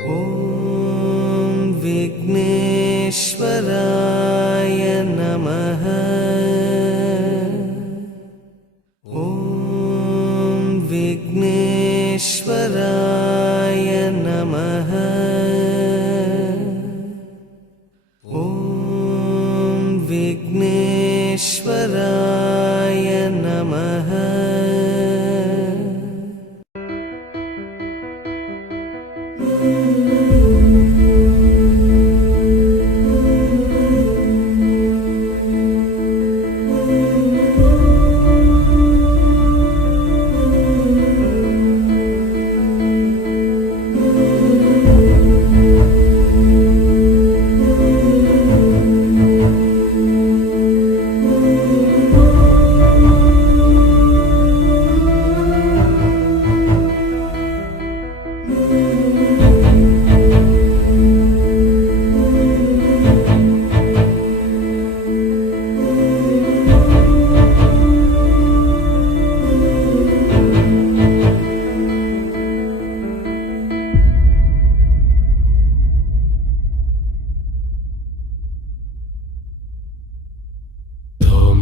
ॐ विघ्नेश्वराय नमः। ॐ विघ्नेश्वराय नमः। ॐ विघ्नेश्वराय नमः।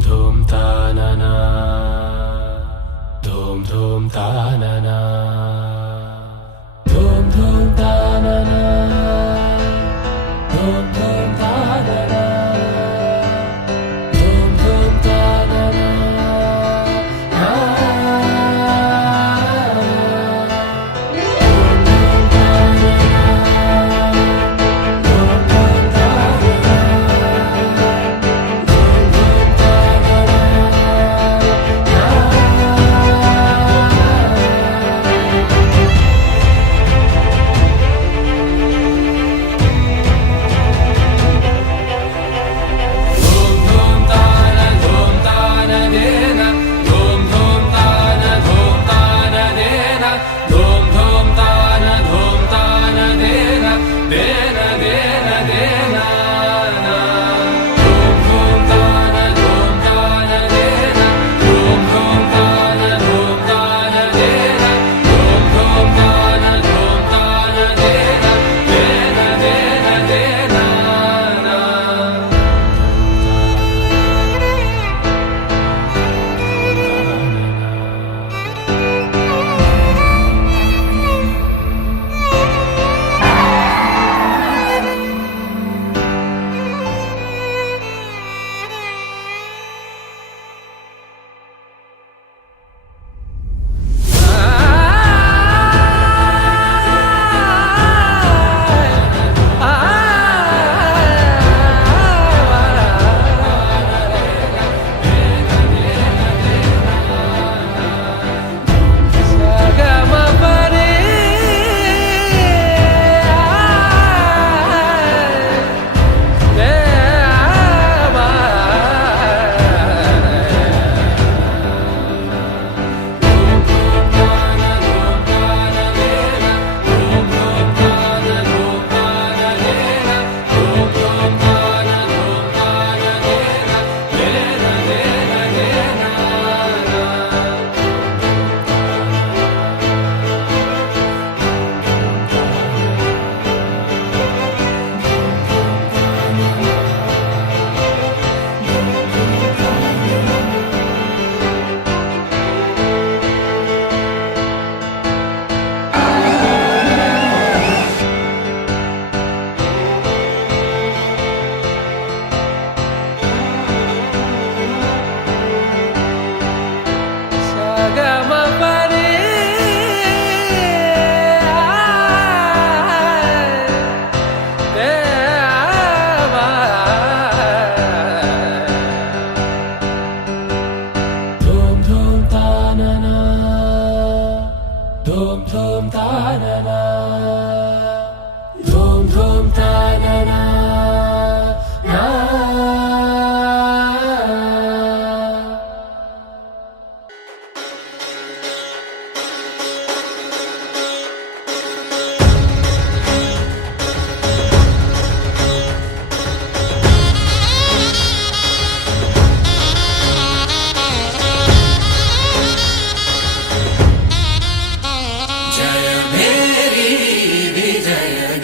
धूम तानना धूम धूम तानना धूम धूम तानना धूम धूम तानना धूम धूम तानना धूम धूम तानना धूम धूम तानना जय मेरी विजय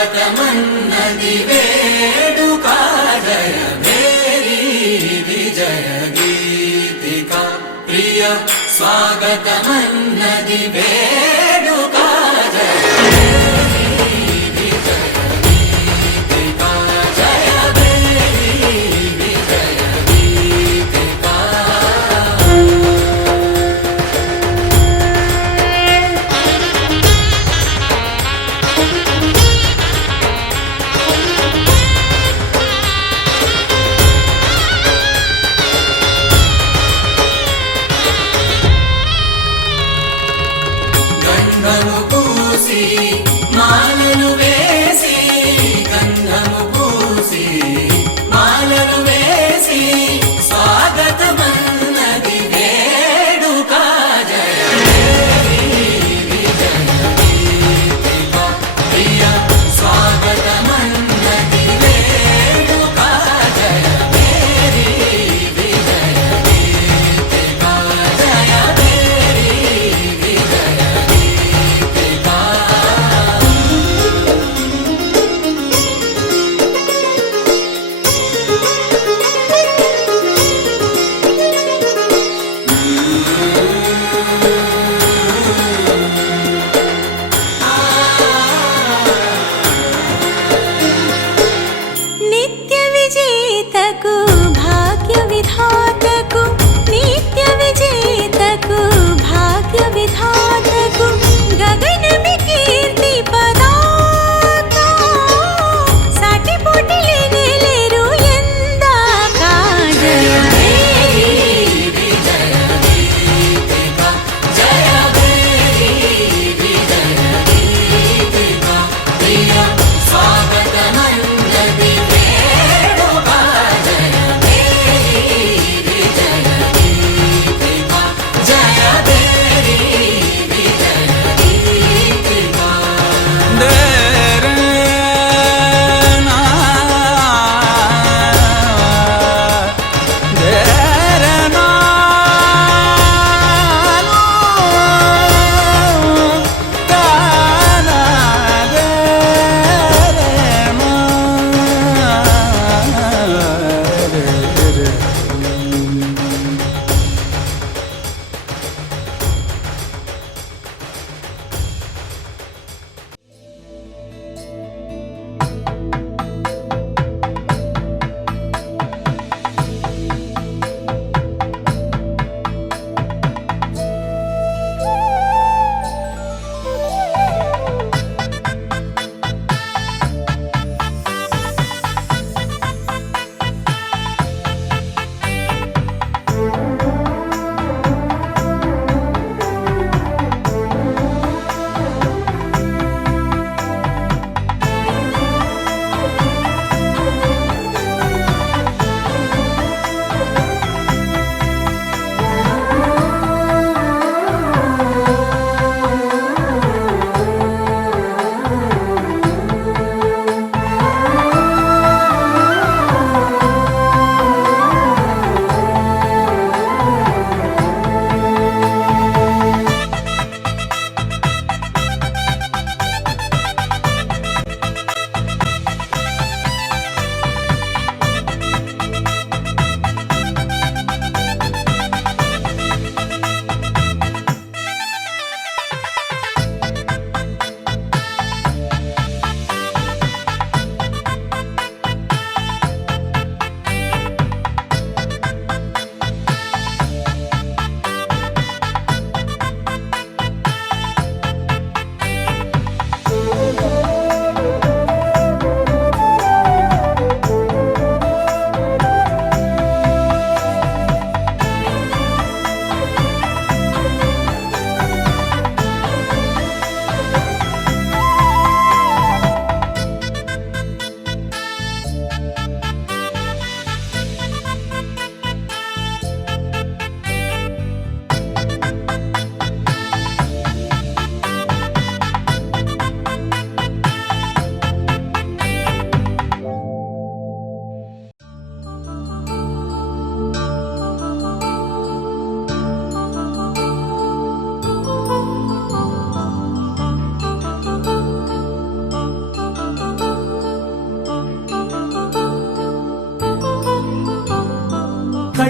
స్వాగతమన్నది వేడుక జయ మేరీ విజయ గీతిక ప్రియ స్వాగతమన్నది వేడుక జయ మేరీ విజయ గీతిక జయ మేరీ విజయ గీతిక గంధము పూసి మాలలు వేసి గంధము పూసి మాలలు వేసి స్వాగతమన్నది వేడుక జయ మేరీ విజయ గీతిక ప్రియ స్వాగతమన్నది వేడుక జయ మేరీ విజయ గీతిక జయ మేరీ విజయ గీతిక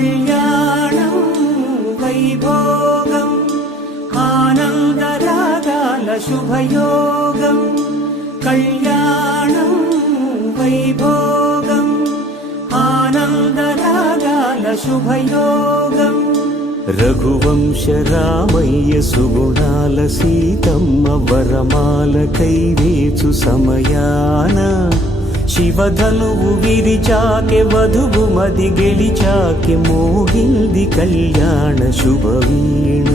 కళ్యాణం వైభోగం ఆనందరాగాల శుభయోగం కళ్యాణం వైభోగం ఆనందరాగాల శుభయోగం రఘువంశ రామయ్య సుగుణాల సీతమ్మ వరమాల కైవేచు సమయాన శివధనువు విరిచాకె వధువు మది గెలిచాకె మోగింది కళ్యాణ శుభవీణ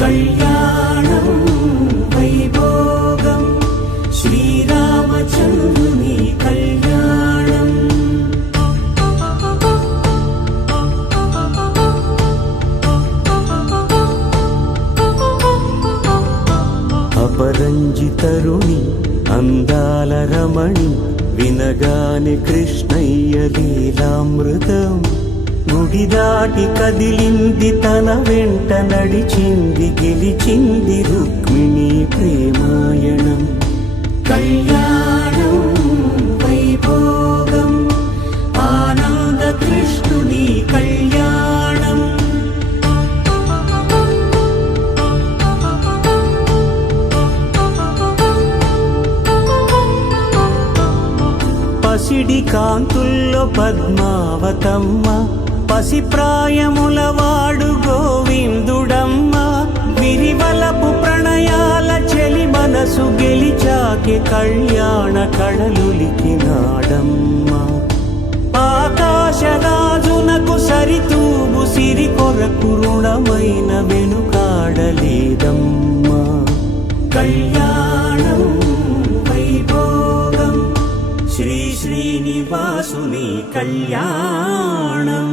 కళ్యాణం వైభోగం శ్రీరామచంద్రుని కళ్యాణం అపరంజి తరుణి అందాల రమణి వినగాని కృష్ణయ్య లీలామృతం గుడి దాటి కదిలింది తన వెంట నడిచింది గెలిచింది రుక్మిణి ప్రేమాయణం కళ్యాణం వైభోగం ఆనంద కృష్ణుని కళ్యాణం పసిడి కాంతుల్లో పద్మావతమ్మ పసిప్రాయముల వాడు గోవిందుడమ్మ విరివలపు ప్రణయాల చెలి మనసు గెలిచాకే కళ్యాణ కళలులికినాడమ్మ ఆకాశరాజునకు సరితూగు సిరి కొరకు రుణమైన వెనుకాడలేదమ్మా కళ్యాణం వైభోగం శ్రీ శ్రీనివాసుని కళ్యాణం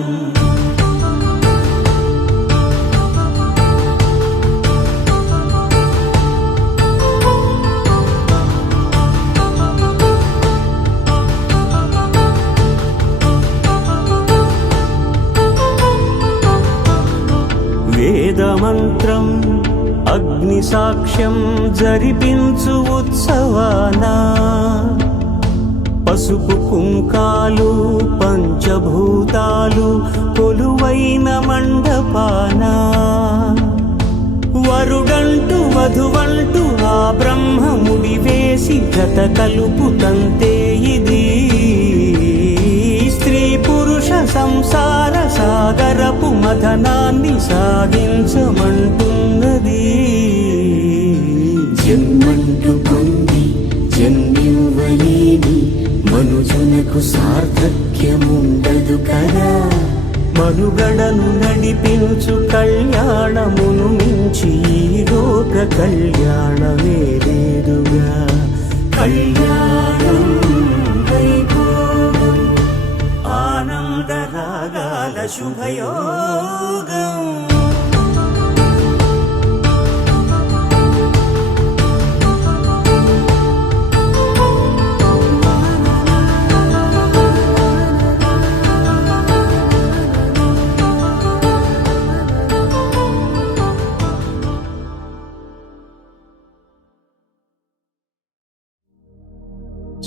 వేదమంత్రం అగ్ని సాక్ష్యం జరిపించు ఉత్సవానా పసుపు కుంకాలు పంచభూతాలు కొలువైన మండపాన వరుడంటూ వధువంటూ ఆ బ్రహ్మముడి వేసి జత కలుపుతంతే ఇది స్త్రీ పురుష సంసార సాగరపు మథనాన్ని సాగించమంటున్నది జన్మంటూ పొంది జన్మివ్వలేని మనుజునకు సార్థక్యముండదు కదా మనుగడను నడిపించు కళ్యాణమును మించి ఈ లోక కళ్యాణమే లేదుగా కళ్యాణం వైభోగం ఆనందరాగాల శుభయోగం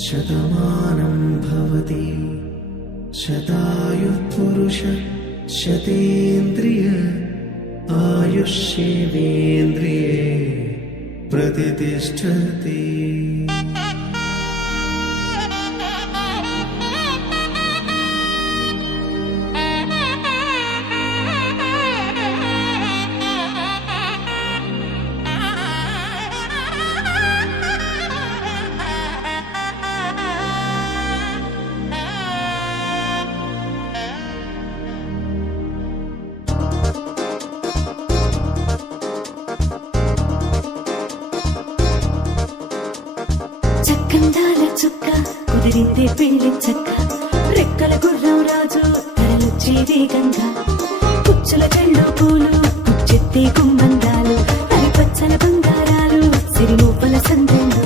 శతమానం భవతి శతాయుః పురుష శతేంద్రియ ఆయుష్యేంద్రియే ప్రతిష్టతి చక్కందాల చుక్క కుదిరిందే పెళ్లి చక్క రెక్కల గుర్రం రాజు తరలొచ్చే వేగంగా పుచ్చుల చెళ్ళు పూలు పుచ్చెత్తే గుమ్మందాలు హరిపచ్చల బంగారాలు సిరిమూపల సందెండు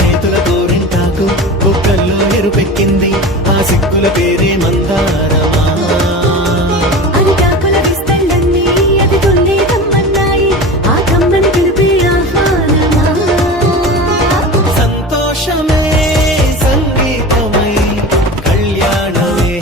చేతుల గోరింటాకు కుక్కల్లో ఎరుపెక్కింది ఆ సిక్కుల పేరే మందారమా అరిటాకుల విస్తళ్ళన్నీ అది తొల్లి కమ్మన్నాయి ఆ కమ్మని పిలిపి ఆహ్వానమా సంతోషమే సంగీతమై కళ్యాణమే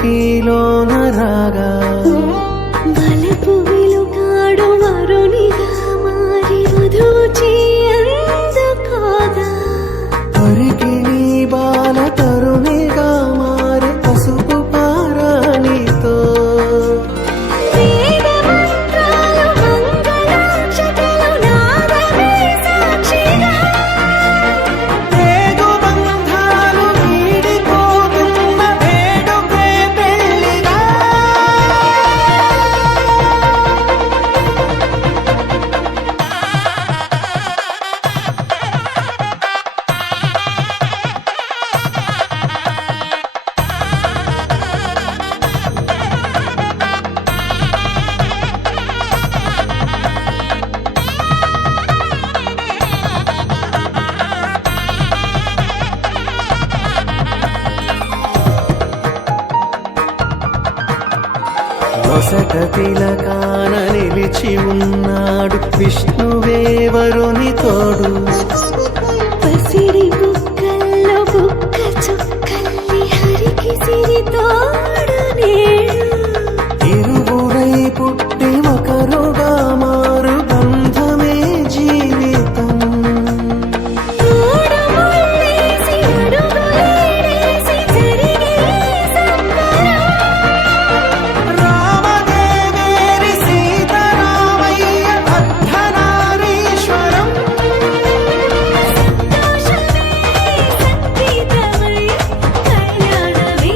పల్లకీలోన రాగా వలపు వెలుగాడు వరునిగా మారి వధూచి అందుకోగా పరికిణి బాల తరుణిగా మారి పసుపు పారాణితో వేద మంత్రాలు మంగళాక్షతలు నాదమే సాక్షిగా పేగు బంధాలు వీడిపోతున్న వేడుకే పెళ్లిగా వసత తిలకాన నిలిచి ఉన్నాడు విష్ణువే వరుని తోడు పసిడి బుక్కల్లో బుక్క చుక్కల్లి హరికి సిరి తోడు నేడు ఇరువురై పుట్టి ఒకరుగా మారు బంధమే జీవితం మూడు ముళ్ళేసి అడుగులేసి జరిగే సంబరం రామదేవేరి సీతారామయ్య అర్ధనారీశ్వరం సంతోషమే సంగీతమై కళ్యాణమే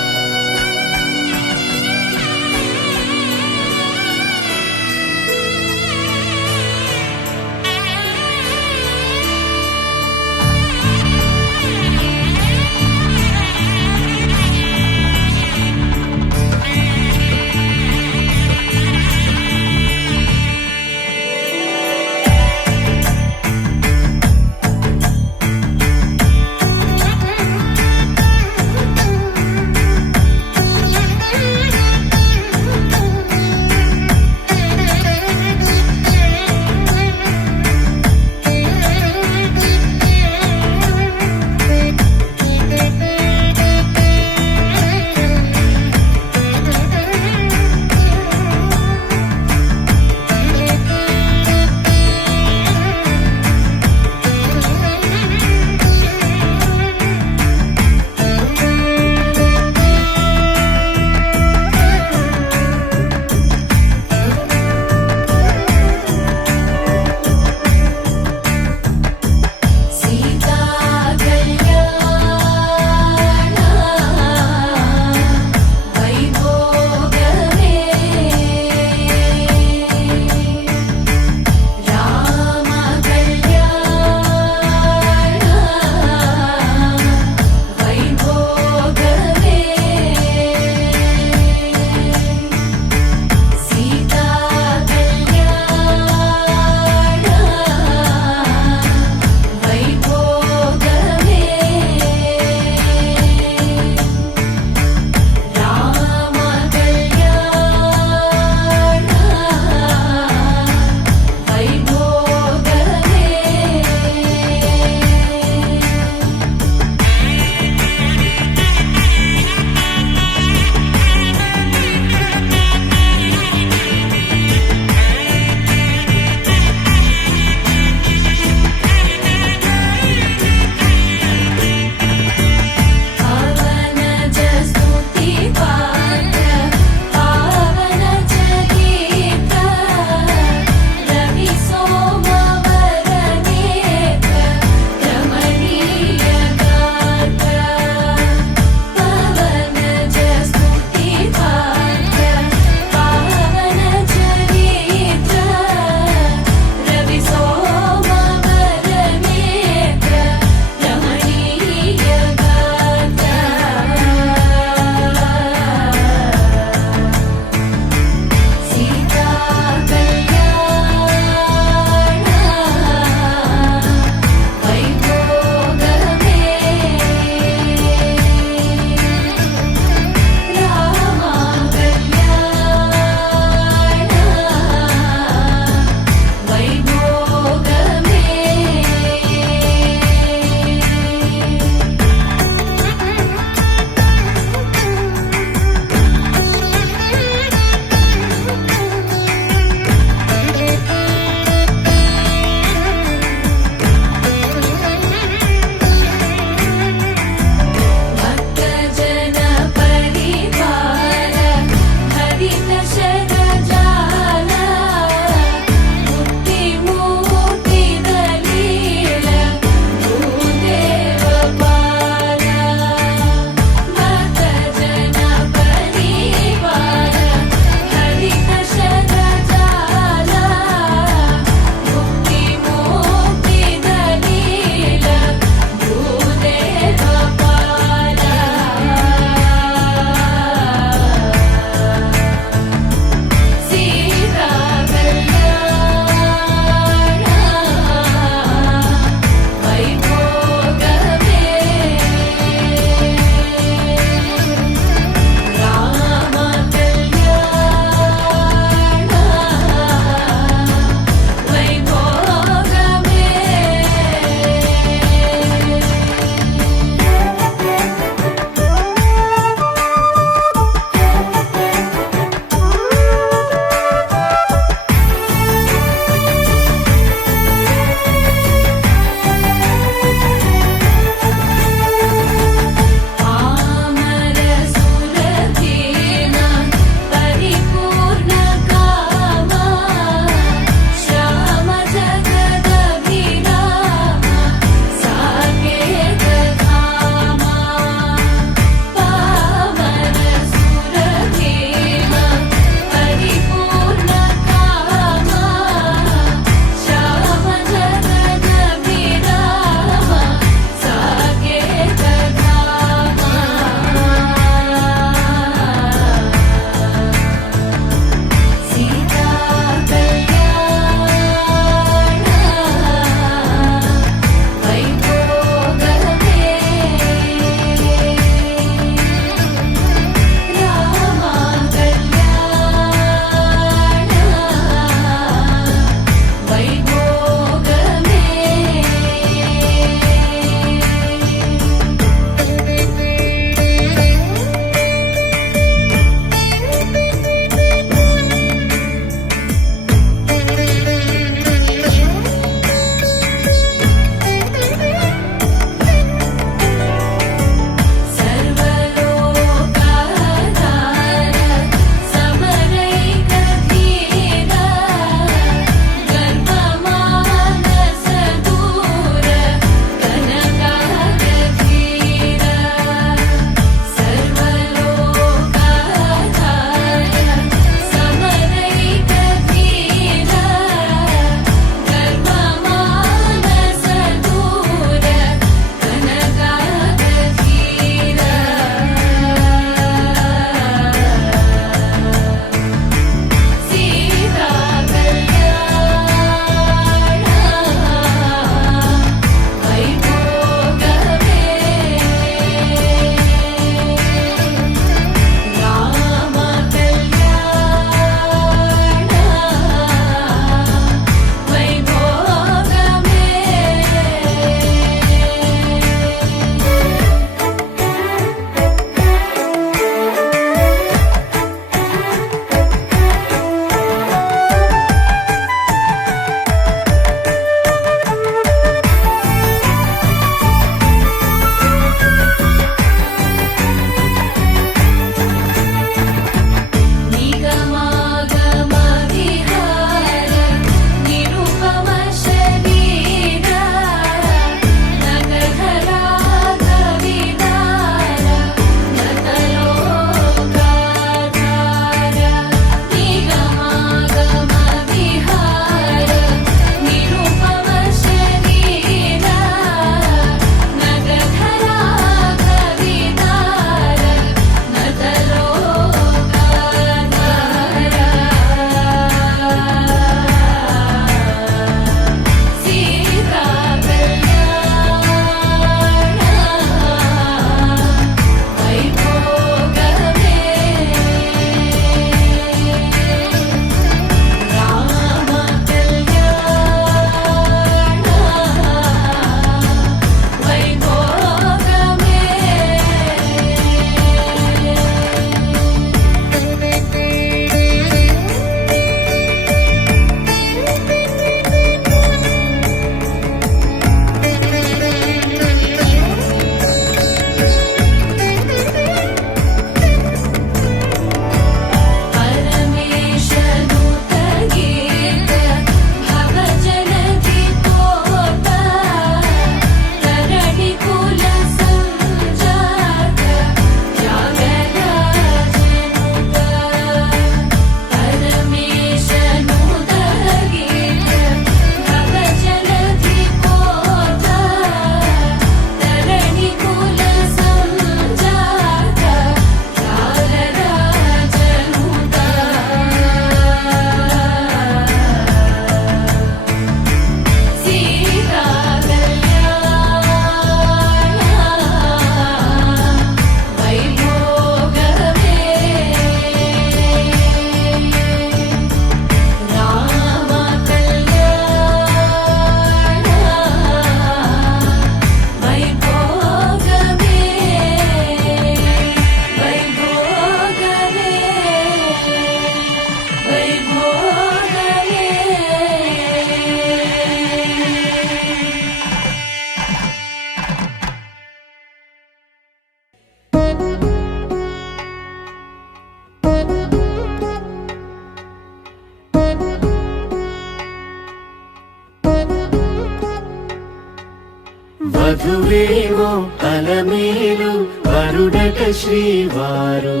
వధువేమో అలమేలు వరుడట శ్రీవారు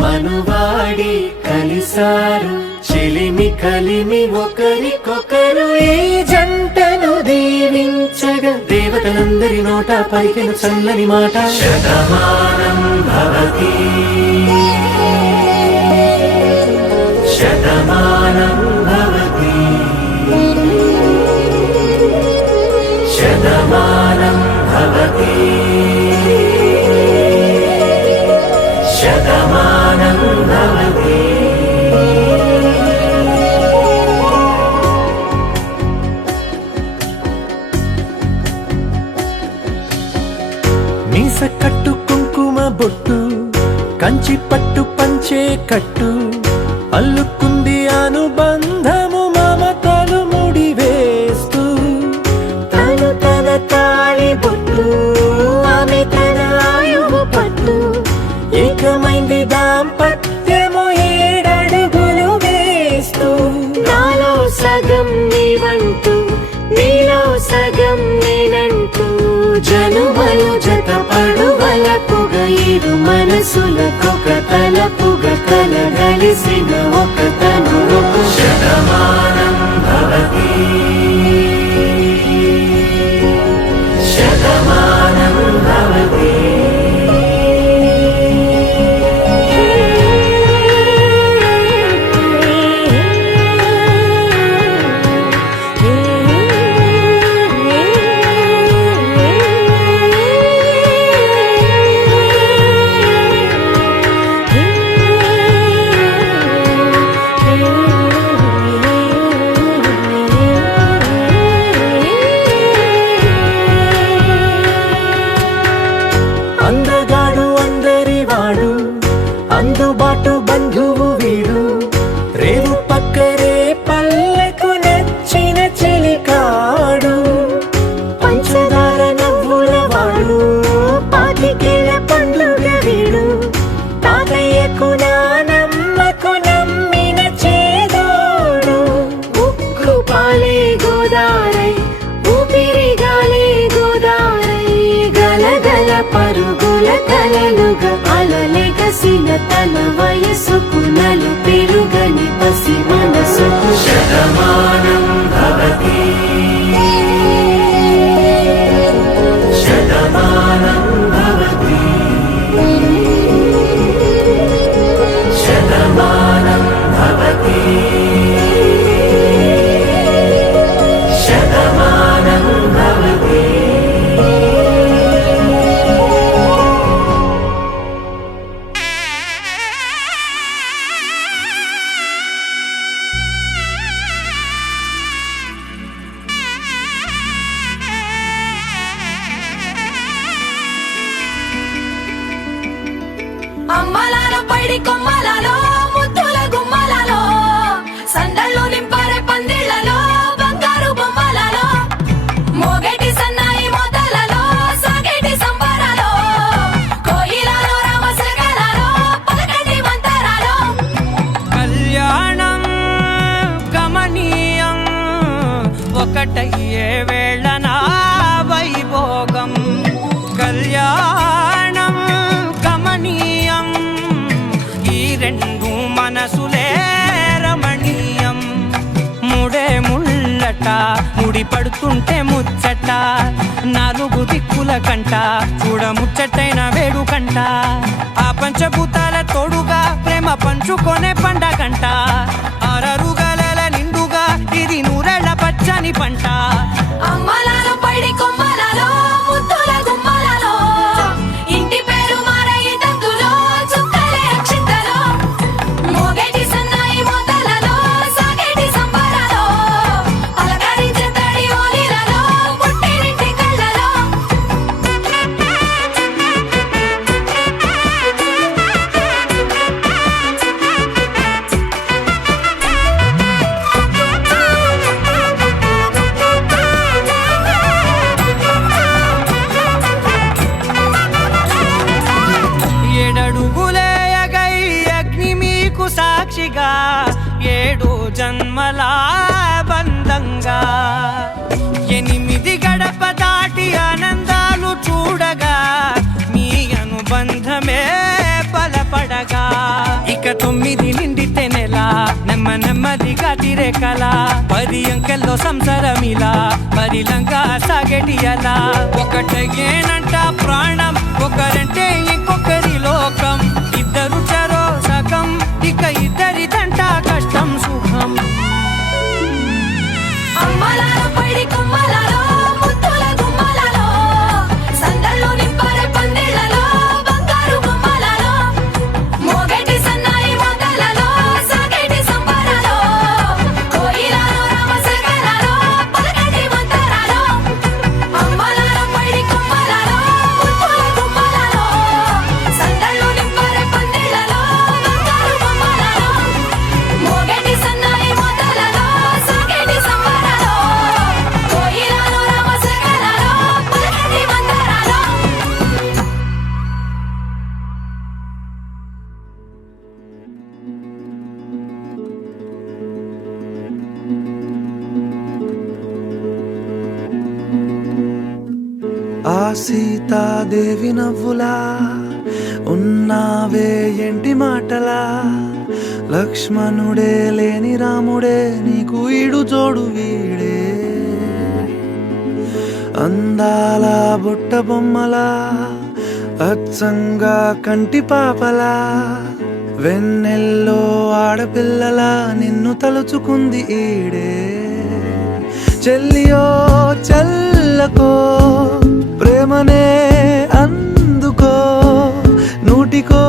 మనువాడి కలిసారు చెలిమి కలిమి ఒకరికొకరు ఈ జంటను దీవించగా దేవతలందరి నోట పలికిన చల్లని మాట శతమానం భవతి శతమానం భవతి శతమానం భవతి శతమానం భవతి. మీస కట్టు కుంకుమ బొట్టు కంచి పట్టు పంచే కట్టు అల్లుకుంది అనుబంధము మమతలు ముడివేస్తూ తను తన తాళి బొట్టు ఆమె తన ఆయువు పట్టు ఏకమైంది దాంపత్యము 7 అడుగులు వేస్తూ నాలో సగం నీవంటూ నీలో సగం నేనంటూ జనుమలు జతపడువలపుగ ఇరు మనసులకొక తలపుగ కలగలిసిన ఒక తను శతమానం భవతి శతమానం భవతి. అందగాడు అందరివాడు అందుబాటు బంధువు వీడు రేవు పక్కరే పల్లెకు నచ్చిన చెలికాడు పంచదార నవ్వుల వాడు పాతికేల పండుగ వీడు తాతయ్యకు నానమ్మకు నమ్మిన చేదోడు ఉక్కు పాలే గోదారై ఊపిరి గాలే గోదారై గలగల పరుగుల కలలుగా అలలెగసిన తన వయసుకు నలు పెరుగని పసి మనసుకు శతమానం భవతి శతమానం భవతి శతమానం భవతి శతమానం భవతి. అమ్మలాల పైడి కొమ్మలలో ముద్దుల గుమ్మలలో సందళ్ళు నింపారే పందిళ్లలో బంగారు బొమ్మలలో మోగేటి సన్నాయి మోతలలో సాగేటి సంబరాలో కోయిలలో రామశకలలో పలకటి మంతరాలో కళ్యాణం గమనీయం ఒకటయ్యే వేళ నా వైభోగం కళ్యాణం గమనీయం ఈ రెండు మనసులే రమణీయం ముడే ముళ్ళట ముడి పడుతుంటే ముచ్చట 4 దిక్కుల కంట చూడ ముచ్చటైన వేడుకంట ఆ పంచభూతాల తోడుగా ప్రేమ పంచుకొనే పండగంట అరరుగల నిండుగా ఇది 100 ఏళ్ల పచ్చని పంట అమ్మలాల పైడి కొమ్మలలో ముద్దుల గుమ్మలలో ఇంటి పేరు మారయి తందులో చుక్కలే అక్షింతలో మోగేటి సన్నాయి మోతలలో సాగేటి సంబరాలో పలకరించే తడి ఓలిలలో పుట్టినింటి కళ్ళలో ఉన్నదిగా 7 జన్మల బంధంగా 8 గడప దాటి ఆనందాలు చూడగా మీ అనుబంధమే బలపడగా ఇక 9 నిండితే నెల నెమ్మదిగా తిరే కల 10 అంకెల్లో సంసారమిలా పరిలంగా సాగటి అలా ఒకటేనంట ప్రాణం ఒకరంటే ఇంకొకరి లోకం ఇద్దరు చరో సగం ఇక ఇద్దరిదంట కష్టం సుఖం అమ్మలాలో పడి కొమ్మలలో ముత్తుల గుమ్మలలో సందల్లో నింపరే పందిళ్ళలో బంగారు గుమ్మలలో మోగేటి సన్నాయి మోతలలో సాగేటి సంబరాలో కోయిలలో రామశేఖరాలో పలకటి మంతరాలో అమ్మలాలో పడి కొమ్మలలో ముత్తుల గుమ్మలలో సందల్లో నింపరే పందిళ్ళలో బంగారు గుమ్మలలో మోగేటి సన్నాయి మోతలలో సాగేటి సంబరాలో కోయిలలో రామశేఖరాలో పలకటి మంతరాలో ఆ సీతాదేవి నవ్వులా ఉన్నావే ఎంటి మాటలా లక్ష్మణుడే లేని రాముడే నీకు ఈడు జోడు వీడే అందాల బుట్ట బొమ్మలా అచ్చంగా కంటి పాపలా వెన్నెల్లో ఆడపిల్లలా నిన్ను తలుచుకుంది ఈడే చెల్లియో చల్లకో ప్రేమనే అందుకో నూటికో